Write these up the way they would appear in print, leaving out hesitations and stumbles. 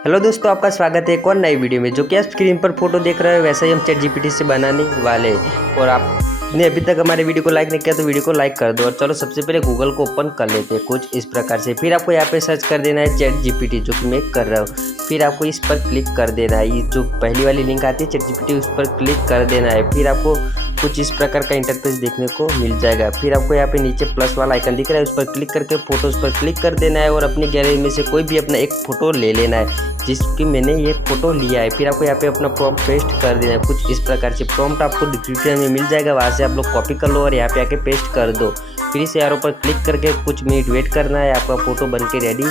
Hello दोस्तों, आपका स्वागत है एक और नई वीडियो में। जो कि आप स्क्रीन पर फोटो देख रहे हो वैसा ही हम चैट जीपीटी से बनाने वाले हैं। और आपने अभी तक हमारे वीडियो को लाइक नहीं किया तो वीडियो को लाइक कर दो। और चलो सबसे पहले गूगल को ओपन कर लेते हैं कुछ इस प्रकार से। फिर आपको यहाँ पे सर्च कर देना है चैट जीपीटी, जो कि मैं कर रहा हूँ। फिर आपको इस पर क्लिक कर देना है, ये जो पहली वाली लिंक आती है चैट जीपीटी, उस पर क्लिक कर देना है। फिर आपको कुछ इस प्रकार का इंटरफेस देखने को मिल जाएगा। फिर आपको यहाँ पे नीचे प्लस वाला आइकन दिख रहा है, उस पर क्लिक करके फोटोज पर क्लिक कर देना है और अपनी गैलरी में से कोई भी अपना एक फ़ोटो ले लेना है, जिसकी मैंने ये फ़ोटो लिया है। फिर आपको यहाँ पे अपना प्रॉम्प्ट पेस्ट कर देना है कुछ इस प्रकार से। प्रॉम्प्ट आपको डिस्क्रिप्शन में मिल जाएगा, वहाँ से आप लोग कॉपी कर लो और यहाँ पे आके पेस्ट कर दो। फिर इस एरो पर क्लिक करके कुछ मिनट वेट करना है, आपका फ़ोटो बन के रेडी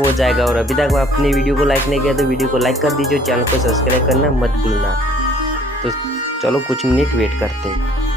हो जाएगा। और अभी तक आपने वीडियो को लाइक नहीं किया तो वीडियो को लाइक कर दीजिए, चैनल को सब्सक्राइब करना मत भूलना। तो चलो कुछ मिनट वेट करते हैं।